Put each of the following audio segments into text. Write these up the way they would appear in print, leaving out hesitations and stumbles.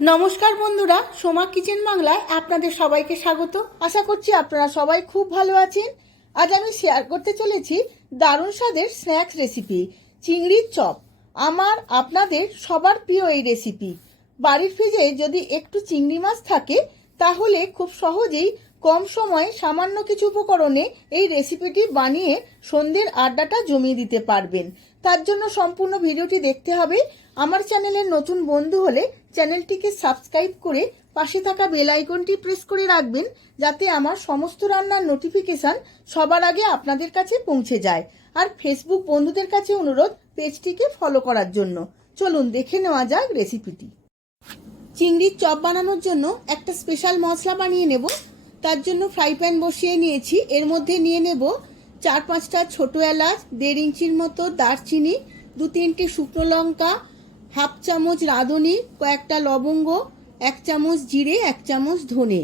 নমস্কার বন্ধুরা, সোমা কিচেন বাংলায় আপনাদের সবাইকে স্বাগত। আশা করছি আপনারা সবাই খুব ভালো আছেন। আজ আমি শেয়ার করতে চলেছি দারুণ স্বাদের স্ন্যাক্স রেসিপি চিংড়ির চপ। আমার আপনাদের সবার প্রিয় এই রেসিপি। বাড়ির ফ্রিজে যদি একটু চিংড়ি মাছ থাকে তাহলে খুব সহজেই কম সময়ে সামান্য কিছু উপকরণে এই রেসিপিটি বানিয়ে সন্ধ্যের আড্ডাটা জমিয়ে দিতে পারবেন। তার জন্য সম্পূর্ণ ভিডিওটি দেখতে হবে। আমার চ্যানেলের নতুন বন্ধু হলে চ্যানেলটিকে সাবস্ক্রাইব করে পাশে থাকা বেল আইকনটি প্রেস করে রাখবেন, যাতে আমার সমস্ত রান্নার নোটিফিকেশন সবার আগে আপনাদের কাছে পৌঁছে যায়। আর ফেসবুক বন্ধুদের কাছে অনুরোধ পেজটিকে ফলো করার জন্য। চলুন দেখে নেওয়া যাক রেসিপিটি। চিংড়ির চপ বানানোর জন্য একটা স্পেশাল মশলা বানিয়ে নেব। তার জন্য ফ্রাই প্যান বসিয়ে নিয়েছি। এর মধ্যে নিয়ে নেব 4-5টা ছোটো এলাচ, 1.5 ইঞ্চির মতো দারচিনি, 2-3টে শুকনো লঙ্কা, হাফ চামচ রাঁধুনি, কয়েকটা লবঙ্গ, 1 চামচ জিরে, 1 চামচ ধনে।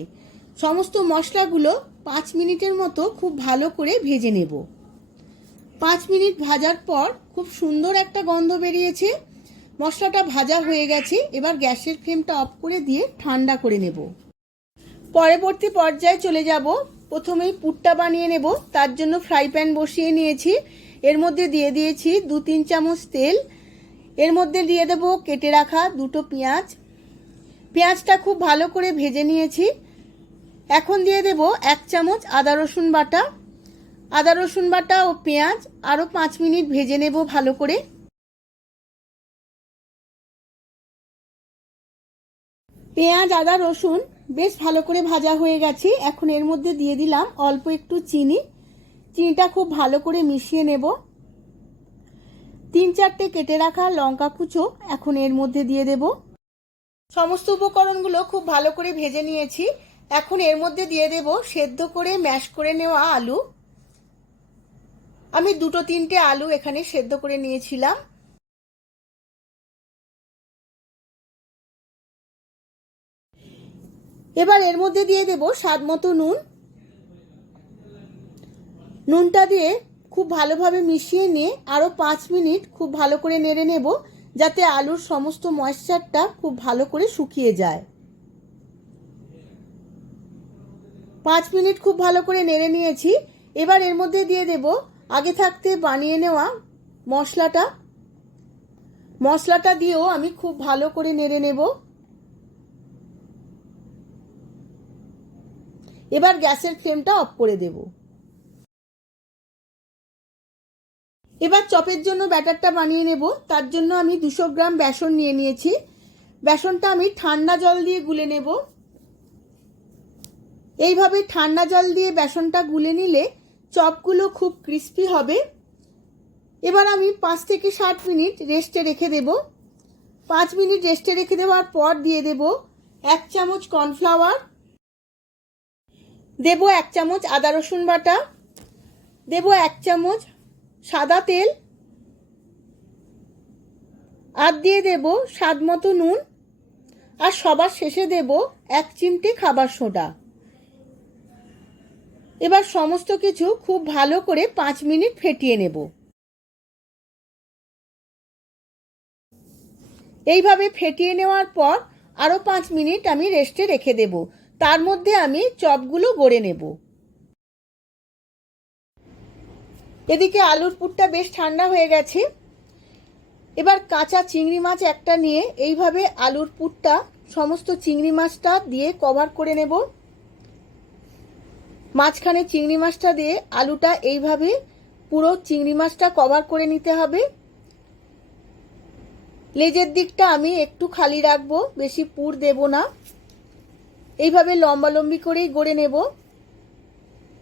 সমস্ত মশলাগুলো 5 মিনিটের মতো খুব ভালো করে ভেজে নেব। 5 মিনিট ভাজার পর খুব সুন্দর একটা গন্ধ বেরিয়েছে। মশলাটা ভাজা হয়ে গেছে। এবার গ্যাসের ফ্লেমটা অফ করে দিয়ে ঠান্ডা করে নেব। পরবর্তী পর্যায়ে চলে যাব। প্রথমেই পুরটা বানিয়ে নেব। তার জন্য ফ্রাই প্যান বসিয়ে নিয়েছি। এর মধ্যে দিয়ে দিয়েছি 2-3 চামচ তেল। এর মধ্যে দিয়ে দেব কেটে রাখা 2টো পেঁয়াজ। পেঁয়াজটা খুব ভালো করে ভেজে নিয়েছি। এখন দিয়ে দেব 1 চামচ আদা রসুন বাটা। আদা রসুন বাটা ও পেঁয়াজ আরও 5 মিনিট ভেজে নেব ভালো করে। পেঁয়াজ আদা রসুন বেশ ভালো করে ভাজা হয়ে গেছে। এখন এর মধ্যে দিয়ে দিলাম অল্প একটু চিনি। চিনিটা খুব ভালো করে মিশিয়ে নেব। 3-4টে কেটে রাখা লঙ্কা কুচো এখন এর মধ্যে দিয়ে দেব। সমস্ত উপকরণগুলো খুব ভালো করে ভেজে নিয়েছি। এখন এর মধ্যে দিয়ে দেব সেদ্ধ করে ম্যাশ করে নেওয়া আলু। আমি 2-3টে আলু এখানে সেদ্ধ করে নিয়েছিলাম। এবার এর মধ্যে দিয়ে দেব স্বাদ মতো নুন। নুনটা দিয়ে খুব ভালোভাবে মিশিয়ে নিয়ে আরও 5 মিনিট খুব ভালো করে নেড়ে নেব, যাতে আলুর সমস্ত ময়েশ্চারটা খুব ভালো করে শুকিয়ে যায়। 5 মিনিট খুব ভালো করে নেড়ে নিয়েছি। এবার এর মধ্যে দিয়ে দেব আগে থাকতে বানিয়ে নেওয়া মশলাটা। মশলাটা দিয়েও আমি খুব ভালো করে নেড়ে নেব। এবার গ্যাসের ফ্লেমটা অফ করে দেব। এবার চপের জন্য ব্যাটারটা বানিয়ে নেব। তার জন্য আমি 200 গ্রাম বেসন নিয়ে নিয়েছি। বেসনটা আমি ঠান্ডা জল দিয়ে গুলে নেব। এইভাবে ঠান্ডা জল দিয়ে বেসনটা গুলে নিলে চপগুলো খুব ক্রিস্পি হবে। এবার আমি 5 থেকে 7 মিনিট রেস্টে রেখে দেব। 5 মিনিট রেস্টে রেখে দেওয়ার পর দিয়ে দেব 1 চামচ কর্নফ্লাওয়ার, দেব 1 চামচ আদা রসুন বাটা, দেব 1 চামচ সাদা তেল, আর দিয়ে দেব স্বাদ মতো নুন, আর সবার শেষে দেব 1 চিমটে খাবার সোডা। এবার সমস্ত কিছু খুব ভালো করে 5 মিনিট ফেটিয়ে নেব। এইভাবে ফেটিয়ে নেওয়ার পর আরও 5 মিনিট আমি রেস্টে রেখে দেব। তার মধ্যে আমি চপগুলো গড়ে নেব। এদিকে আলুর পুরটা বেশ ঠান্ডা হয়ে গেছে। এবার কাঁচা চিংড়ি মাছ একটা নিয়ে এইভাবে আলুর পুরটা সমস্ত চিংড়ি মাছটা দিয়ে কভার করে নেব। মাঝখানে চিংড়ি মাছটা দিয়ে আলুটা এইভাবে পুরো চিংড়ি মাছটা কভার করে নিতে হবে। লেজের দিকটা আমি একটু খালি রাখবো, বেশি পুর দেব না। এইভাবে লম্বালম্বি করেই গড়ে নেব।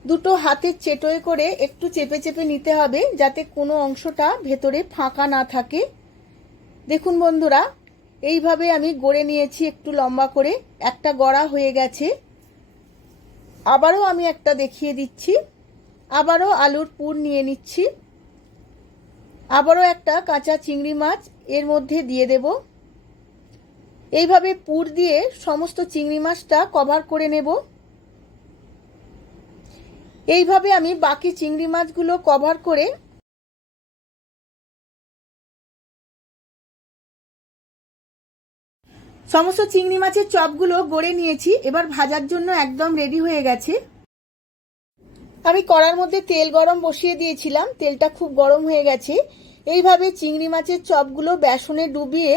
দুটো হাতের চেটোয় করে একটু চেপে চেপে নিতে হবে, যাতে কোনো অংশটা ভেতরে ফাঁকা না থাকে। দেখুন বন্ধুরা, এইভাবে আমি গড়ে নিয়েছি একটু লম্বা করে। একটা গড়া হয়ে গেছে। আবারও আমি একটা দেখিয়ে দিচ্ছি। আবারও আলুর পুর নিয়ে নিচ্ছি। আবারও একটা কাঁচা চিংড়ি মাছ এর মধ্যে দিয়ে দেব। এইভাবে পুর দিয়ে সমস্ত চিংড়ি মাছটা কভার করে নেব। এইভাবে আমি বাকি চিংড়ি মাছগুলো কভার করে সমস্ত চিংড়ি মাছের চপগুলো গড়ে নিয়েছি, এবার ভাজার জন্য একদম রেডি হয়ে গেছে। আমি কড়ার মধ্যে তেল গরম বসিয়ে দিয়েছিলাম, তেলটা খুব গরম হয়ে গেছে। এইভাবে চিংড়ি মাছের চপগুলো বেসনে ডুবিয়ে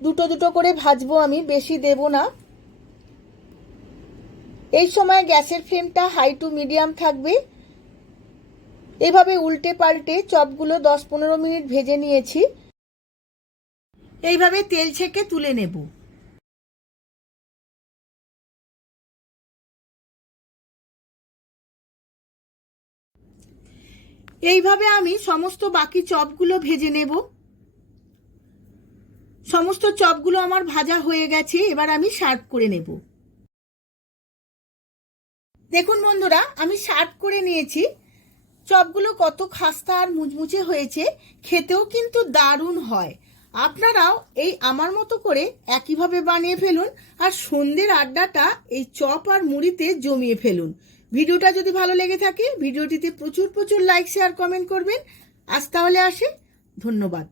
দুটো দুটো করে ভাজবো, আমি বেশি দেব না। এই সময় গ্যাসের ফ্লেমটা হাই টু মিডিয়াম থাকবে। এইভাবে উল্টে পাল্টে চপগুলো 10-15 মিনিট ভেজে নিয়েছি। এইভাবে তেল ছেঁকে তুলে নেব। এইভাবে আমি সমস্ত বাকি চপগুলো ভেজে নেব। সমস্ত চপগুলো আমার ভাজা হয়ে গেছে, এবার আমি সার্ভ করে নেব। দেখুন বন্ধুরা, আমি সার্ভ করে নিয়েছি। চপগুলো কত খাস্তা আর মুচমুচে হয়েছে, খেতেও কিন্তু দারুণ হয়। আপনারাও এই আমার মতো করে একইভাবে বানিয়ে ফেলুন আর সন্ধ্যের আড্ডাটা এই চপ আর মুড়িতে জমিয়ে ফেলুন। ভিডিওটা যদি ভালো লেগে থাকে ভিডিওটিতে প্রচুর প্রচুর লাইক শেয়ার কমেন্ট করবেন। আজ তাহলে আসি, ধন্যবাদ।